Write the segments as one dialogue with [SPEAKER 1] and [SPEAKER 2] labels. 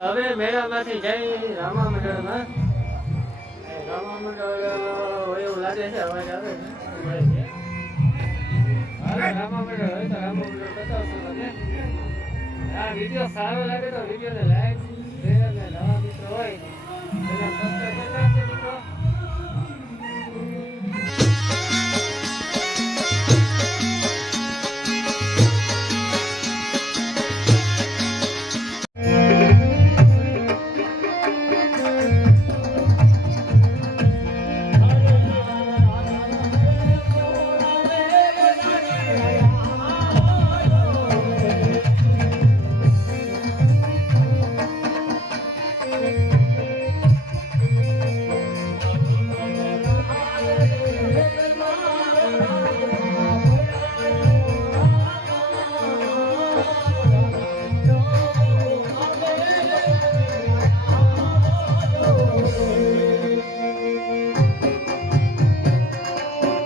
[SPEAKER 1] હવે મેળામાંથી જઈ રામા મંડળમાં રામા મંડળ એવું લાગે છે, અવાજ આવે રામા મંડળ હોય તો રામા મંડળ બતાવશું તમને આ વીડિયો સારો લાગે તો વિડીયોને લાઈક શેર અને નવા મિત્રો હોય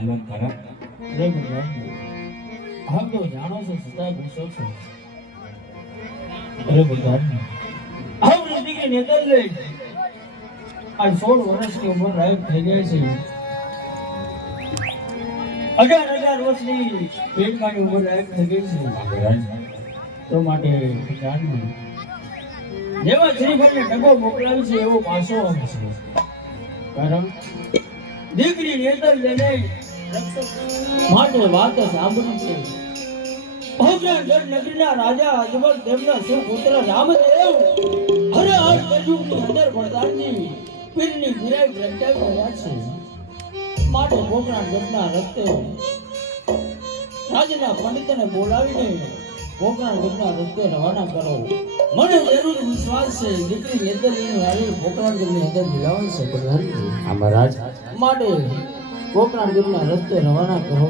[SPEAKER 1] કરી નાખજો મિત્રો
[SPEAKER 2] આપ તો જાણો છો છતાંય પૂછો છો અરે ભગવાન આવ દીકરી નેતર લે આ વર્ષની ઉંમર લાયક થઈ ગઈ અઢાર હજાર વર્ષની પેટમાની ઉંમર થઈ ગઈ છે તો માટે જાણવું જેવા શ્રીફળને ડગો મોકલાવી છે એવો પાછો આવે છે કારણ દીકરી નેતર લઈને માટે વાત સાંભળી છે. ભોજનગઢ નગરીના રાજા અજમલ તેમના સુપુત્ર રામદેવ હરે હર કજુગની અંદર ભરદારજી પીરની ગિરાઈ પ્રગટાવી રહ્યા છે. માટે ભોગના ગઢના રસ્તે રાજના પંડિતને બોલાવીને ભોગના ગઢના રસ્તે રવાના કરો. મને જરૂર વિશ્વાસ છે દીકરી આવી ભોગના ગઢની અંદર મિલાવે છે. પ્રધાનજી
[SPEAKER 3] મહારાજ
[SPEAKER 2] માટે કોકણા ગીરના રસ્તે રવાના કરો.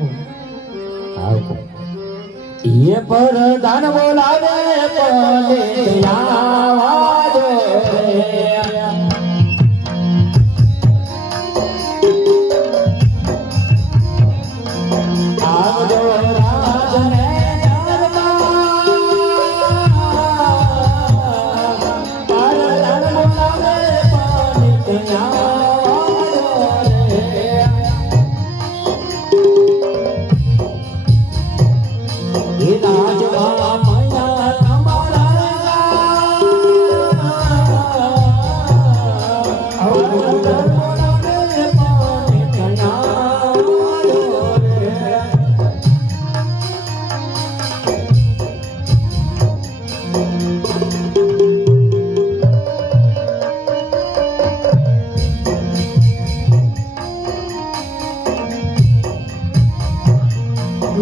[SPEAKER 3] એ પર દાન બોલાવે પલે આવાજ રે.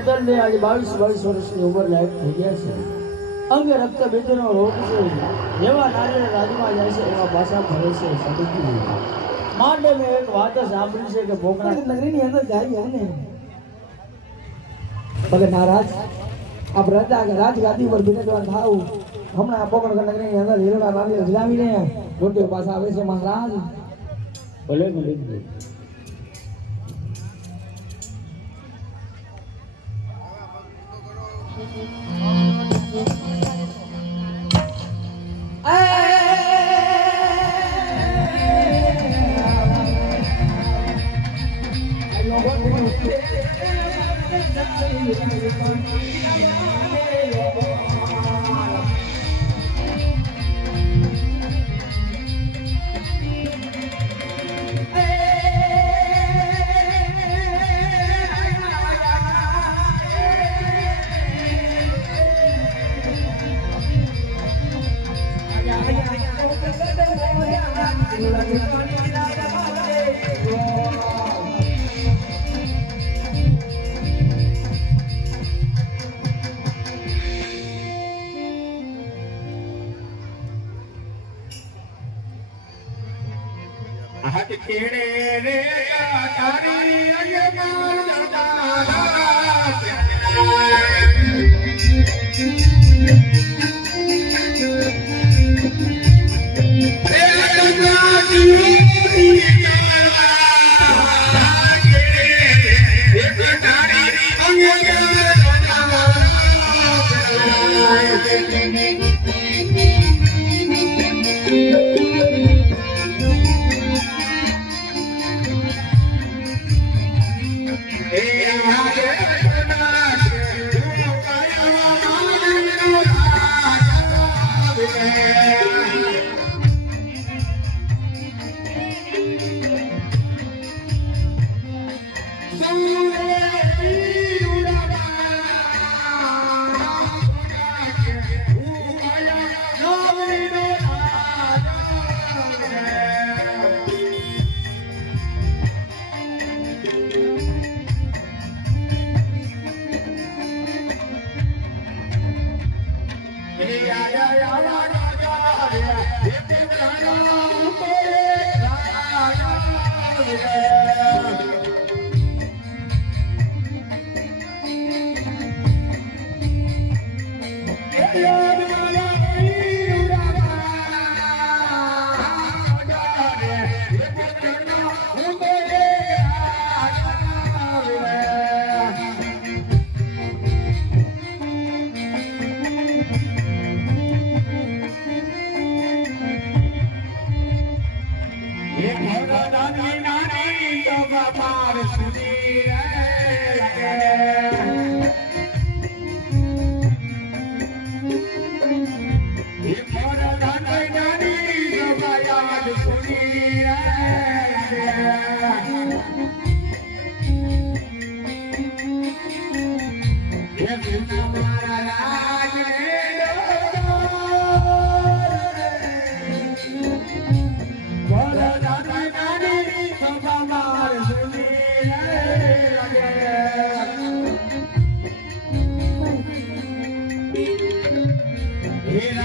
[SPEAKER 2] નેતરને આજે બાવીસ બાવીસ વર્ષની ઉંમર લાયક થઈ ગયા છે. અંગે રક્ત બેદનો રોગ છે. જેવા નારીને રાજમાં જાય છે એવા પાછા ફરે છે સદુકી માટે મેં એક વાત સાંભળી છે કે ભોગના નગરીની અંદર જાય ને. ભલે નારાજ. આ પ્રજા કે રાજગાદી પર બિરાજમાન થાવું હમણાં પોકણ નગરીની અંદર હિરણા લાવી ઝીલાવીને ગોટીઓ પાછા આવે છે મહારાજ. ભલે ભલે. ભલે.
[SPEAKER 4] Yeah.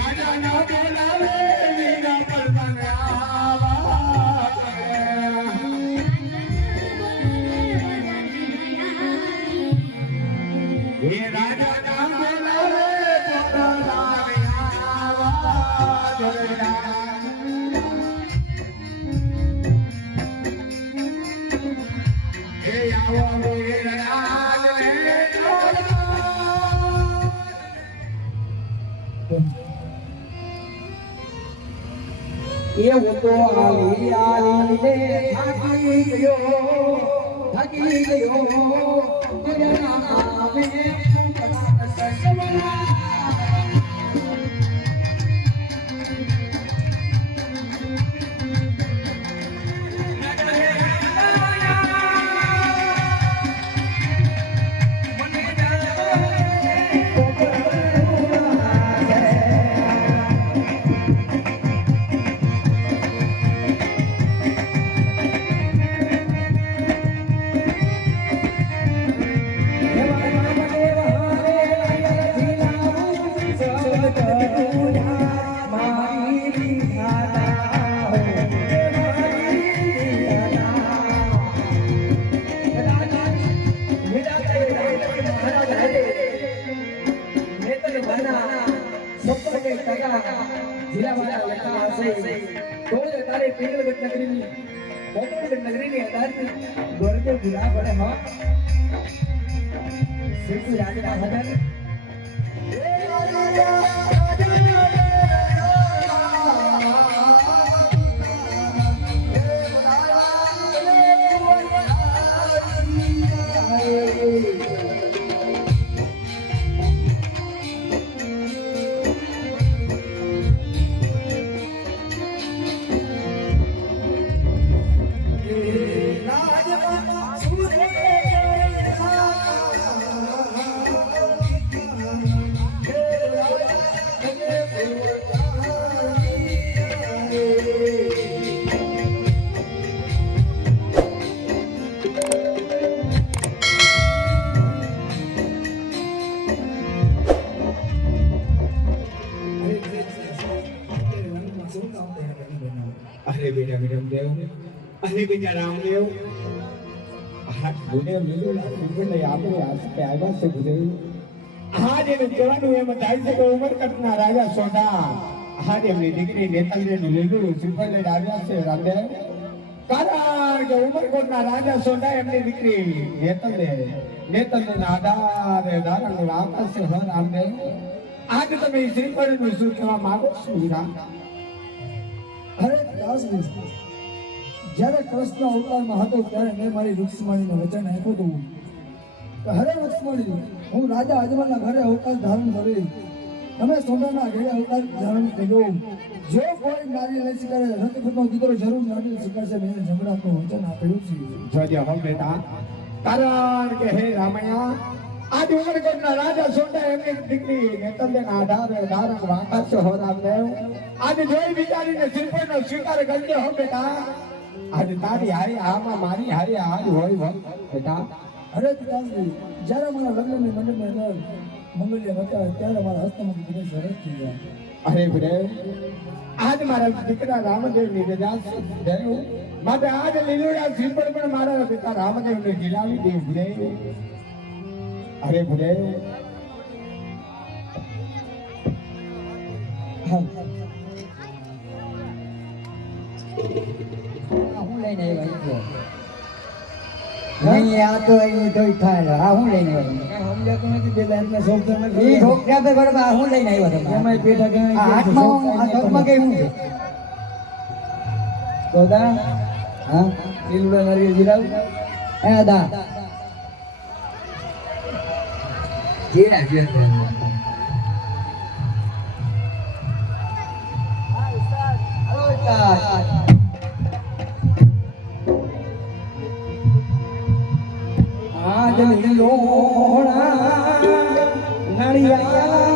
[SPEAKER 4] I no, no, no, no, no, no, no,
[SPEAKER 3] એવું તો આલી થાકી ગયો થાકી ગયો મોકળ નગરીની અંદર ગોરદેવ ભૂલા પડે હો શ્રી રાજા હજાર
[SPEAKER 4] અરે બેટા રામદેવ ગુદેવ રાજા સોઢા. એમની દીકરી નેતલને લીલું શ્રીફળ આવ્યા છે રામદેવ. શું કહેવા માંગો છો? વીરા
[SPEAKER 3] અરે દાસજી જ્યારે કૃષ્ણ અવતારમાં હતો ત્યારે મેં મારી રુક્ષ્મણીને વચન આપ્યું હતું. કે હરે રૂક્ષ્મણી, હું રાજા અજમાના ઘરે અવતાર ધારણ કરી તમે સોનાના ઘરે અવતાર ધારણ કર્યો જો કોઈ નારી લઈ શકે રથપુરનો દીકરો જરૂર નારી શીખશે મેં જમણાનું વચન આપ્યું છે.
[SPEAKER 4] જોજે હો બેટા. કારણ કે હે રામયા આ ઉમરકોટના રાજા સોંડા એમની દીકરી નેતલને આધારે ધારક વાંકાશ હો રામદેવ આજે જોઈ વિચારીને શ્રીફળનો સ્વીકાર કરજે હો બેટા. આજ તારી હારી આમાં મારી હારી આજ હોય હો બેટા.
[SPEAKER 3] અરે દાસજી જ્યારે મારા લગ્નની મંડળની અંદર મંગલ્ય હતા ત્યારે મારા હસ્તમાં બધે સરસ થઈ ગયા.
[SPEAKER 4] અરે ભરે આજ મારા દીકરા રામદેવની રજા થયું માટે આજ લીલુડા શ્રીફળ પણ મારા પિતા રામદેવને જીલાવી દે ભરે અરે
[SPEAKER 3] હા
[SPEAKER 5] હું. લઈને આવ્યો નહીં આ તો એની તો થાય. આ હું લઈને આવ્યો?
[SPEAKER 3] સમજાતું નથી બે
[SPEAKER 5] એ આ હું લઈને આવ્યો તમે
[SPEAKER 3] એમાંય પેટા કેવાય
[SPEAKER 5] હાથમાં આ પગમાં કઈ હું છે?
[SPEAKER 3] લીલુડા નારિયેળ જીરાવ.
[SPEAKER 5] એ દા. જીરા જીરા
[SPEAKER 3] લીલોડા નારિયાળ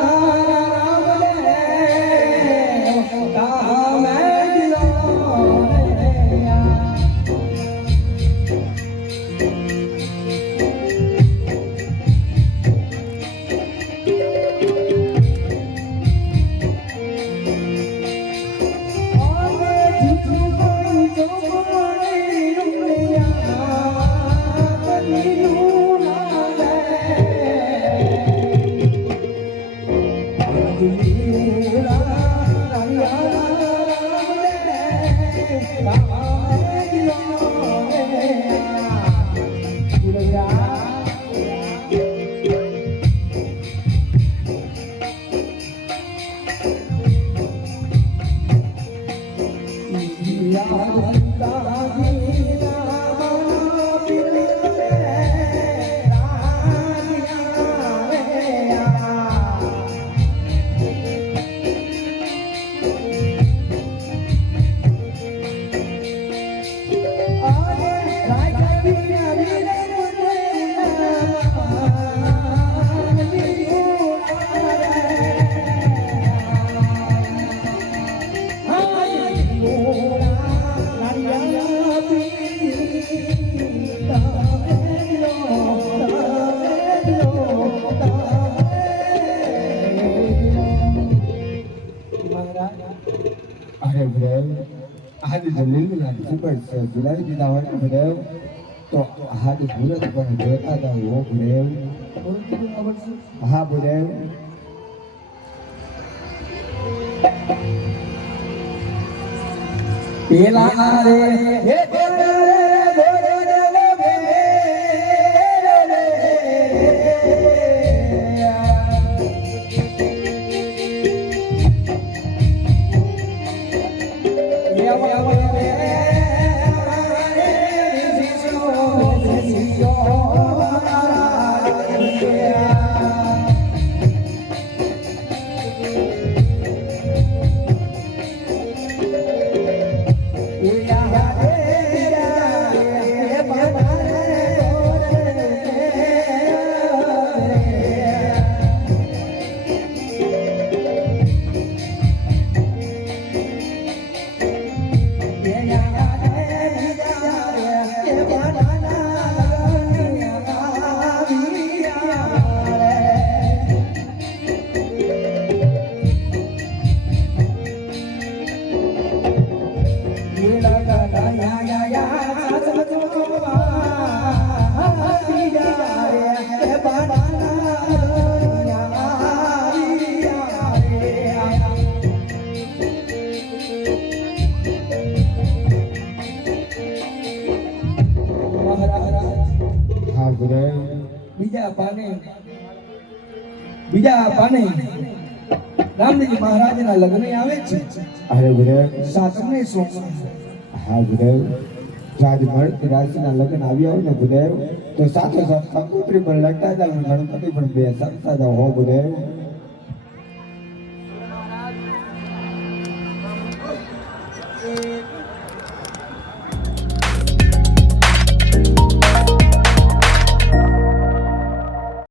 [SPEAKER 4] જલીલના જ જુલાઈ દીધા હોય ભરેવ તો આજ ભૂરત પણ જોતા હતા. હો ભરેવ હા ભરેવ
[SPEAKER 3] પેલા રે હે બીજા પાને. બીજા પાને. રામજી મહારાજના લગ્ન આવે છે.
[SPEAKER 4] અરે ગુરુદેવ
[SPEAKER 3] સાતમને સોમ
[SPEAKER 4] હા ગુરુદેવ રાજ રાશિના લગ્ન આવ્યા હોય ને ગુરુદેવ તો સાથે સાથે કંકોત્રી પણ લગતા જાવ ગણપતિ પણ બે સરતા જાવ હો ગુરુદેવ